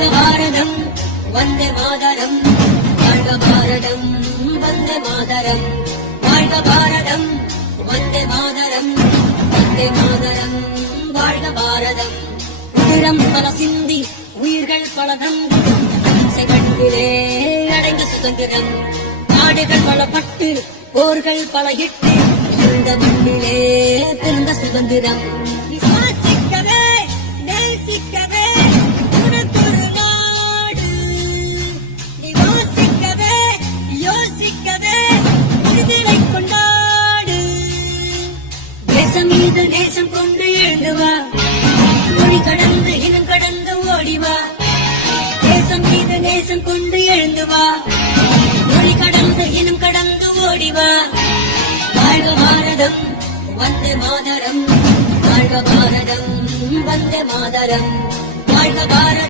வாழ்க பாரதம் வந்தே மாதரம் வாழ்க பாரதம் வந்தே மாதரம் வாழ்க பாரதம் வந்தே மாதரம் வந்தே மாதரம் வாழ்க பாரதம் உதிரம் பல சிந்தி உயிர்கள் பல நம்பி கண்ணிலே அடைந்த சுதந்திரம் நாடுகள் பலப்பட்டு போர்கள் பல இட்டு இந்த மண்ணிலே பிறந்த சுதந்திரம் விசுவாசிக்கவே நேசிக்கவே உனக்கொரு நாடு நிவாசிக்கவே யோசிக்கவே விடுதலை கொண்டாடு தேசம் மீது நேசம் கொண்டு எழுந்துவா மொழி கடந்து இனம் கடந்து ஓடிவா தேசம் மீது நேசம் கொண்டு எழுந்துவா மொழி கடந்து இனம் கடந்து ஓடிவா வாழ்க பாரதம் வந்தே மாதரம் வாழ்க பாரதம் வந்தே மாதரம் வாழ்க பாரதம்